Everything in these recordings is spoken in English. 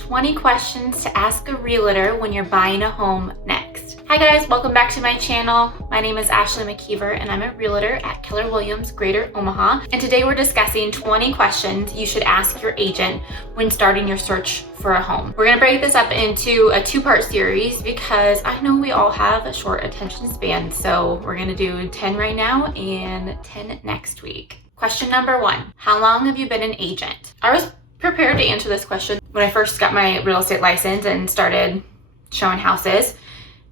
20 questions to ask a realtor when you're buying a home next. Hi guys, welcome back to my channel. My name is Ashley Mckeever and I'm a realtor at Keller Williams, Greater Omaha. And today we're discussing 20 questions you should ask your agent when starting your search for a home. We're gonna break this up into a two-part series because I know we all have a short attention span. So we're gonna do 10 right now and 10 next week. Question number 1, how long have you been an agent? I was prepared to answer this question when I first got my real estate license and started showing houses,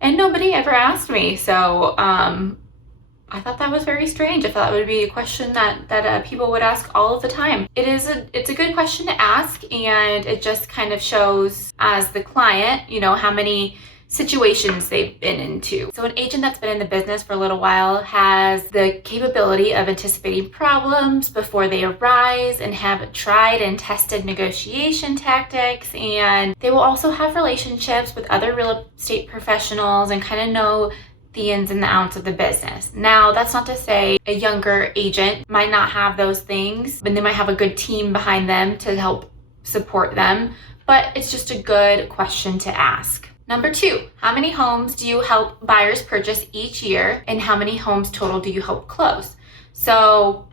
and nobody ever asked me. So I thought that was very strange. I thought it would be a question that people would ask all of the time. It's a good question to ask, and it just kind of shows as the client, you know, how many situations they've been into. So an agent that's been in the business for a little while has the capability of anticipating problems before they arise and have tried and tested negotiation tactics, and they will also have relationships with other real estate professionals and kind of know the ins and the outs of the business. Now, that's not to say a younger agent might not have those things, but they might have a good team behind them to help support them, but it's just a good question to ask. Number 2, how many homes do you help buyers purchase each year, and how many homes total do you help close? So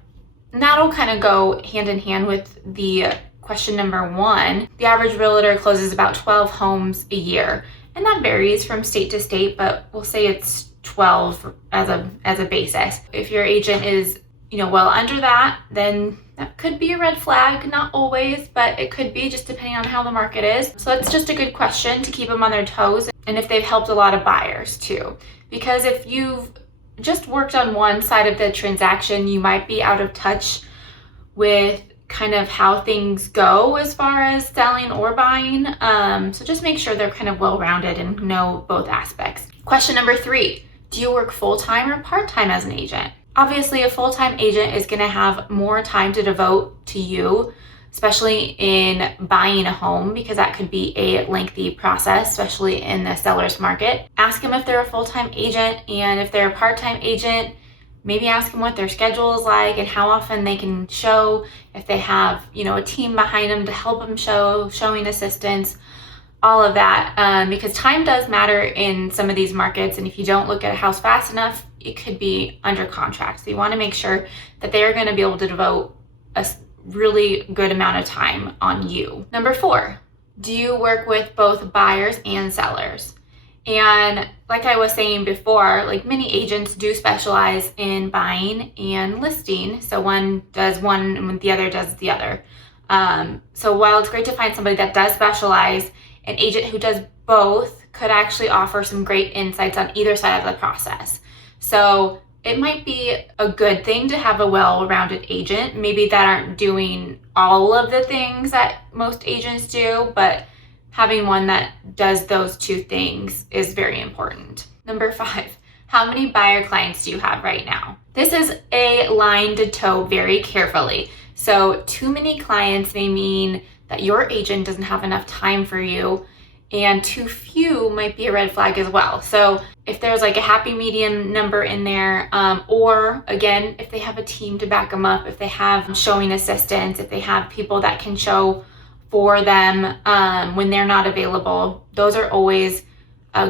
that'll kind of go hand in hand with the question number 1. The average realtor closes about 12 homes a year, and that varies from state to state, but we'll say it's 12 as a basis. If your agent is, you know, well under that, then that could be a red flag. Not always, but it could be, just depending on how the market is. So that's just a good question to keep them on their toes, and if they've helped a lot of buyers too. Because if you've just worked on one side of the transaction, you might be out of touch with kind of how things go as far as selling or buying. So just make sure they're kind of well-rounded and know both aspects. Question number 3, do you work full-time or part-time as an agent? Obviously, a full-time agent is going to have more time to devote to you, especially in buying a home, because that could be a lengthy process, especially in the seller's market. Ask them if they're a full-time agent, and if they're a part-time agent, maybe ask them what their schedule is like and how often they can show, if they have, you know, a team behind them to help them showing assistance, all of that, because time does matter in some of these markets, and if you don't look at a house fast enough, it could be under contract. So you want to make sure that they are going to be able to devote a really good amount of time on you. Number 4, do you work with both buyers and sellers? And like I was saying before, like many agents do specialize in buying and listing. So one does one and the other does the other. So while it's great to find somebody that does specialize, an agent who does both could actually offer some great insights on either side of the process. So it might be a good thing to have a well-rounded agent, maybe that aren't doing all of the things that most agents do, but having one that does those two things is very important. Number 5, how many buyer clients do you have right now? This is a line to toe very carefully. So too many clients may mean that your agent doesn't have enough time for you, and too few might be a red flag as well. So if there's like a happy medium number in there, or again, if they have a team to back them up, if they have showing assistants, if they have people that can show for them when they're not available, those are always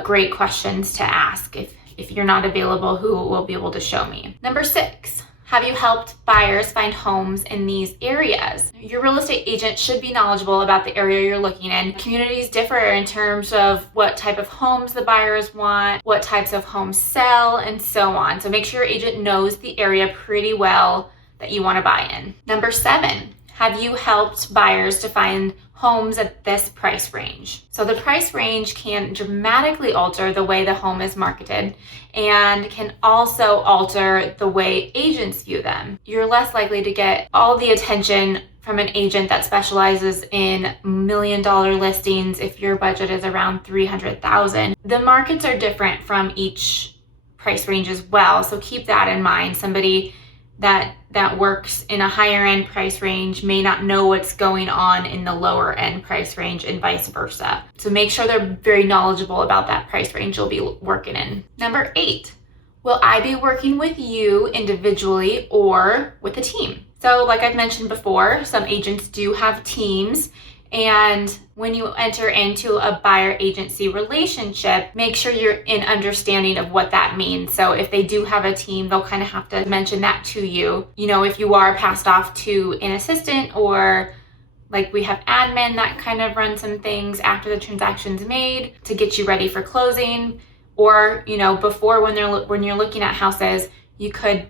great questions to ask. If you're not available, who will be able to show me? Number 6, have you helped buyers find homes in these areas? Your real estate agent should be knowledgeable about the area you're looking in. Communities differ in terms of what type of homes the buyers want, what types of homes sell, and so on. So make sure your agent knows the area pretty well that you want to buy in. Number 7, have you helped buyers to find homes at this price range? So the price range can dramatically alter the way the home is marketed and can also alter the way agents view them. You're less likely to get all the attention from an agent that specializes in $1 million listings if your budget is around $300,000. The markets are different from each price range as well, so keep that in mind. Somebody that works in a higher end price range may not know what's going on in the lower end price range, and vice versa. So make sure they're very knowledgeable about that price range you'll be working in. Number 8, will I be working with you individually or with a team? So like I've mentioned before, some agents do have teams, and when you enter into a buyer agency relationship, make sure you're in understanding of what that means. So if they do have a team, they'll kind of have to mention that to you. You know, if you are passed off to an assistant, or like we have admin that kind of run some things after the transaction's made to get you ready for closing, or, you know, before when you're looking at houses, you could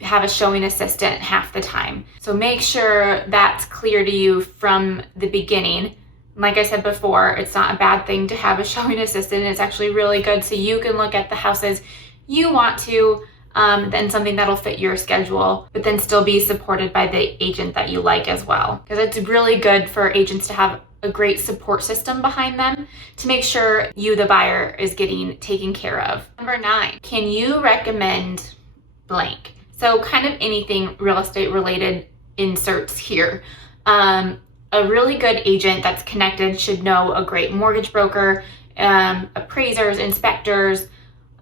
have a showing assistant half the time. So make sure that's clear to you from the beginning. Like I said before, it's not a bad thing to have a showing assistant. It's actually really good, so you can look at the houses you want to, then something that'll fit your schedule, but then still be supported by the agent that you like as well. Because it's really good for agents to have a great support system behind them to make sure you, the buyer, is getting taken care of. Number 9, can you recommend blank? So kind of anything real estate related inserts here. A really good agent that's connected should know a great mortgage broker, appraisers, inspectors,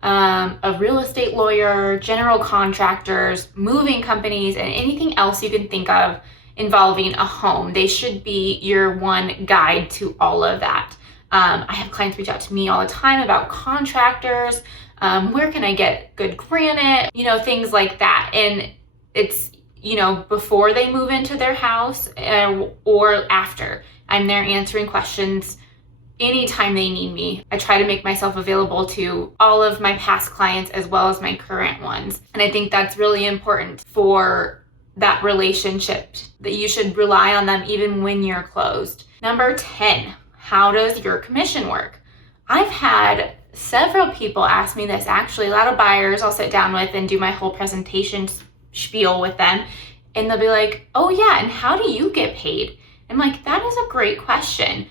a real estate lawyer, general contractors, moving companies, and anything else you can think of involving a home. They should be your one guide to all of that. I have clients reach out to me all the time about contractors. Where can I get good granite? You know, things like that. And it's, you know, before they move into their house or after. I'm there answering questions anytime they need me. I try to make myself available to all of my past clients as well as my current ones. And I think that's really important for that relationship, that you should rely on them even when you're closed. Number 10, how does your commission work? I've had several people ask me this, actually. A lot of buyers I'll sit down with and do my whole presentation spiel with them, and they'll be like, oh yeah, and how do you get paid? I'm like, that is a great question.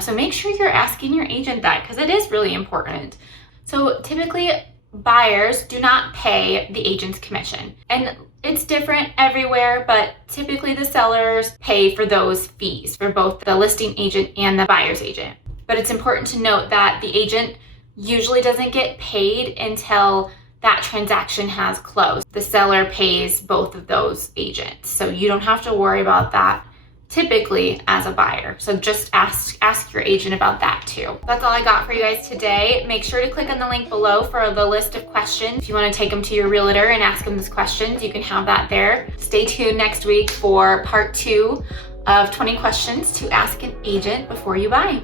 So make sure you're asking your agent that, because it is really important. So typically buyers do not pay the agent's commission, and it's different everywhere, but typically the sellers pay for those fees for both the listing agent and the buyer's agent. But it's important to note that the agent usually doesn't get paid until that transaction has closed. The seller pays both of those agents, so you don't have to worry about that typically as a buyer. So just ask your agent about that too. That's all I got for you guys today. Make sure to click on the link below for the list of questions. If you want to take them to your realtor and ask them those questions, you can have that there. Stay tuned next week for part 2 of 20 questions to ask an agent before you buy.